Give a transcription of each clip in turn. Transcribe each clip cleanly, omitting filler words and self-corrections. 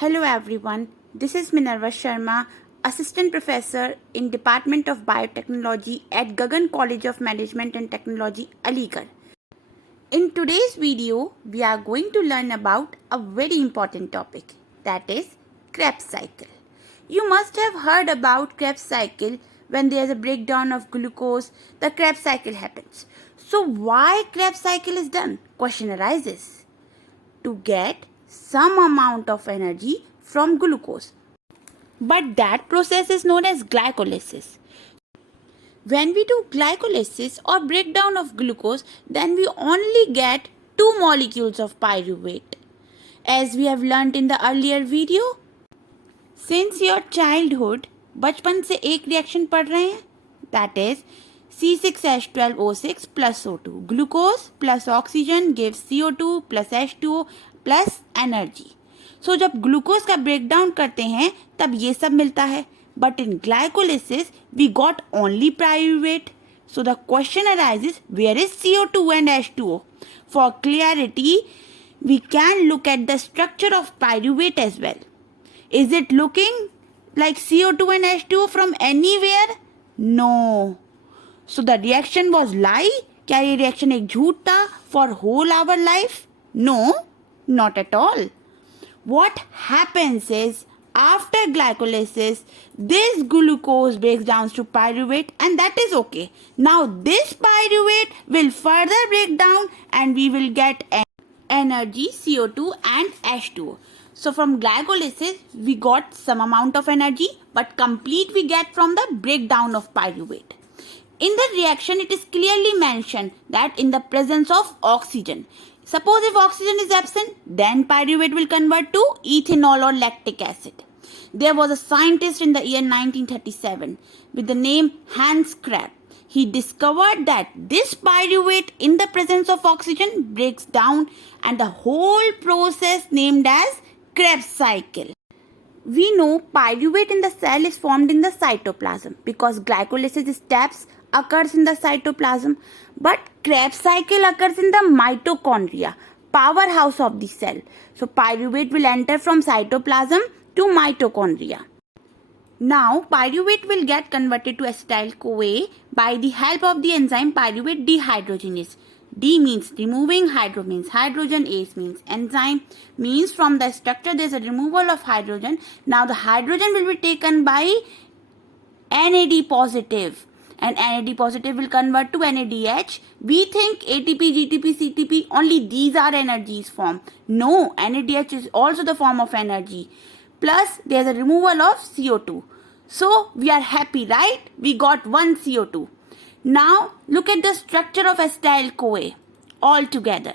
Hello everyone, this is Minerva Sharma, Assistant Professor in Department of Biotechnology at Gagan College of Management and Technology, Aligarh. In today's video, we are going to learn about a very important topic, that is Krebs cycle. You must have heard about Krebs cycle. When there is a breakdown of glucose, the Krebs cycle happens. So why Krebs cycle is done? Question arises. To get some amount of energy from glucose. But that process is known as glycolysis. When we do glycolysis or breakdown of glucose, then we only get 2 molecules of pyruvate. As we have learnt in the earlier video, since your childhood, बचपन से एक reaction पढ़ रहे हैं, that is C6H12O6 plus O2. Glucose plus oxygen gives CO2 plus H2O plus energy. So जब glucose का breakdown करते हैं तब ये सब मिलता है. But in glycolysis we got only pyruvate. So the question arises, where is CO2 and H2O? For clarity, we can look at the structure of pyruvate as well. Is it looking like CO2 and H2O from anywhere? No. So the reaction was lie? क्या ये reaction एक झूठ था for whole our life? No, not at all. What happens is, after glycolysis, this glucose breaks down to pyruvate, and that is okay. Now this pyruvate will further break down and we will get energy, CO2 and H2O. So from glycolysis, we got some amount of energy, but complete we get from the breakdown of pyruvate. In the reaction, it is clearly mentioned that in the presence of oxygen. Suppose if oxygen is absent, then pyruvate will convert to ethanol or lactic acid. There was a scientist in the year 1937 with the name Hans Krebs. He discovered that this pyruvate in the presence of oxygen breaks down, and the whole process named as Krebs cycle. We know pyruvate in the cell is formed in the cytoplasm because glycolysis steps occurs in the cytoplasm, but Krebs cycle occurs in the mitochondria, powerhouse of the cell. So pyruvate will enter from cytoplasm to mitochondria. Now pyruvate will get converted to acetyl-CoA by the help of the enzyme pyruvate dehydrogenase. D means removing, hydro means hydrogen, ACE means enzyme, means from the structure there is a removal of hydrogen. Now the hydrogen will be taken by NAD positive, and NAD positive will convert to NADH. We think ATP, GTP, CTP, only these are energies form. No, NADH is also the form of energy. Plus there is a removal of CO2. So we are happy, right? We got one CO2. Now look at the structure of acetyl-CoA all together.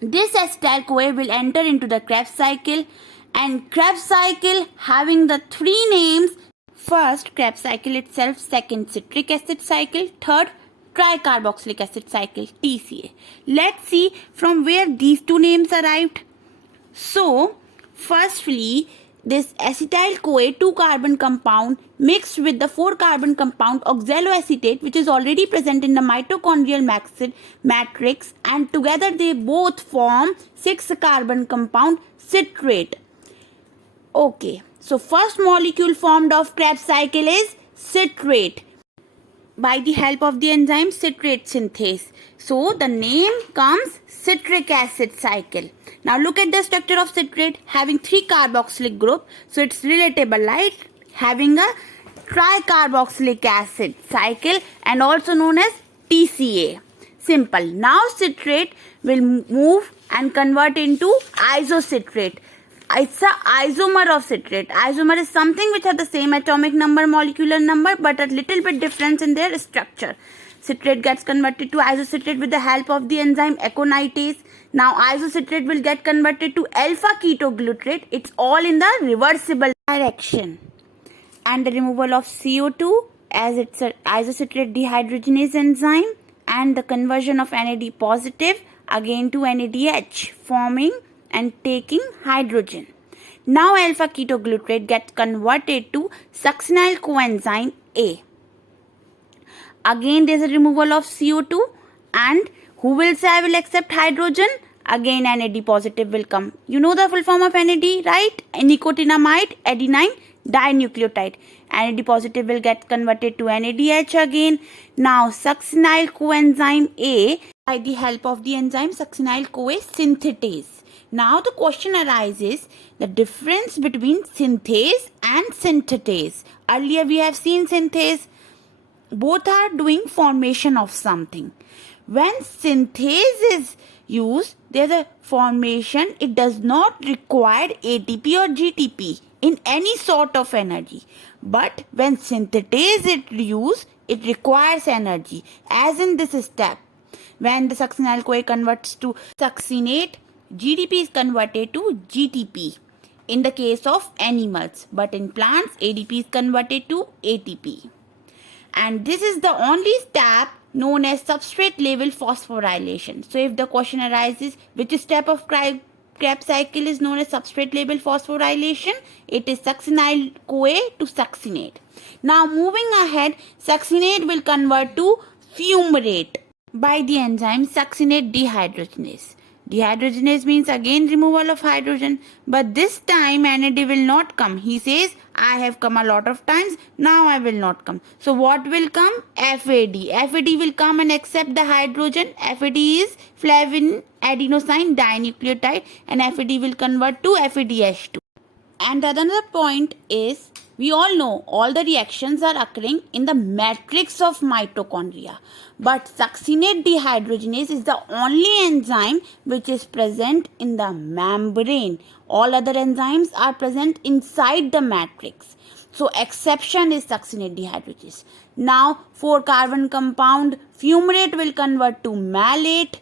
This acetyl-CoA will enter into the Krebs cycle, and Krebs cycle having the 3 names. First, Krebs cycle itself. Second, citric acid cycle. Third, tricarboxylic acid cycle, TCA. Let's see from where these 2 names arrived. So firstly, this acetyl-CoA 2-carbon compound mixed with the 4-carbon compound oxaloacetate, which is already present in the mitochondrial matrix, and together they both form 6-carbon compound citrate. Okay, so first molecule formed of Krebs cycle is citrate by the help of the enzyme citrate synthase. So the name comes citric acid cycle. Now look at the structure of citrate having 3 carboxylic group. So it's relatable, right? Having a tricarboxylic acid cycle and also known as TCA. Simple. Now citrate will move and convert into isocitrate. It's a isomer of citrate. Isomer is something which have the same atomic number, molecular number, but a little bit difference in their structure. Citrate gets converted to isocitrate with the help of the enzyme aconitase. Now isocitrate will get converted to alpha ketoglutarate. It's all in the reversible direction. And the removal of CO2 as it's an isocitrate dehydrogenase enzyme, and the conversion of NAD positive again to NADH, forming and taking hydrogen. Now alpha ketoglutarate gets converted to succinyl coenzyme A. Again there is a removal of CO2, and who will say I will accept hydrogen? again NAD positive will come. You know the full form of NAD, right? Nicotinamide adenine dinucleotide. NAD positive will get converted to NADH again. Now succinyl coenzyme A, by the help of the enzyme succinyl CoA synthetase. Now the question arises, the difference between synthase and synthetase. Earlier we have seen synthase. Both are doing formation of something. When synthase is used, there's a formation. It does not require ATP or GTP in any sort of energy. But when synthetase is used, it requires energy. As in this step, when the succinyl CoA converts to succinate, GDP is converted to GTP in the case of animals. But in plants, ADP is converted to ATP. And this is the only step known as substrate level phosphorylation. So if the question arises, which step of Krebs cycle is known as substrate level phosphorylation? It is succinyl CoA to succinate. Now moving ahead, succinate will convert to fumarate by the enzyme succinate dehydrogenase. Dehydrogenase means again removal of hydrogen, but this time NAD will not come. He says, I have come a lot of times, now I will not come. So what will come? FAD. FAD will come and accept the hydrogen. FAD is flavin adenosine dinucleotide, and FAD will convert to FADH2. And another point is, we all know all the reactions are occurring in the matrix of mitochondria. But succinate dehydrogenase is the only enzyme which is present in the membrane. All other enzymes are present inside the matrix. So exception is succinate dehydrogenase. Now 4-carbon compound fumarate will convert to malate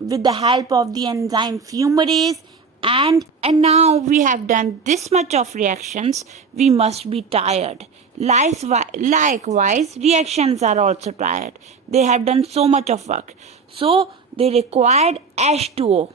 with the help of the enzyme fumarase. And now we have done this much of reactions, we must be tired. Likewise, reactions are also tired. They have done so much of work. So they required H2O.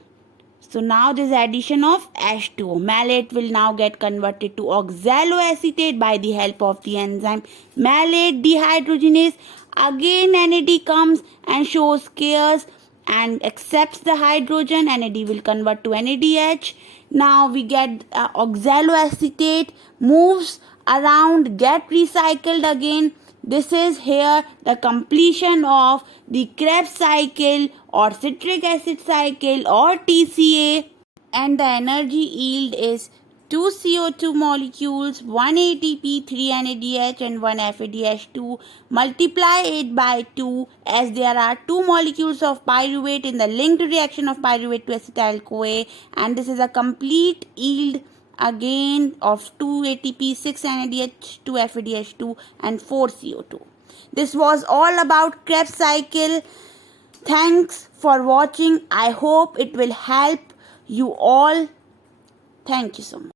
So now this addition of H2O. Malate will now get converted to oxaloacetate by the help of the enzyme malate dehydrogenase. Again NAD comes and shows chaos and accepts the hydrogen. NAD will convert to NADH. Now we get oxaloacetate, moves around, get recycled again. This is here the completion of the Krebs cycle or citric acid cycle or TCA, and the energy yield is 2 CO2 molecules, 1 ATP, 3 NADH and 1 FADH2. Multiply it by 2 as there are 2 molecules of pyruvate in the linked reaction of pyruvate to acetyl CoA, and this is a complete yield again of 2 ATP, 6 NADH, 2 FADH2 and 4 CO2. This was all about Krebs cycle. Thanks for watching. I hope it will help you all. Thank you so much.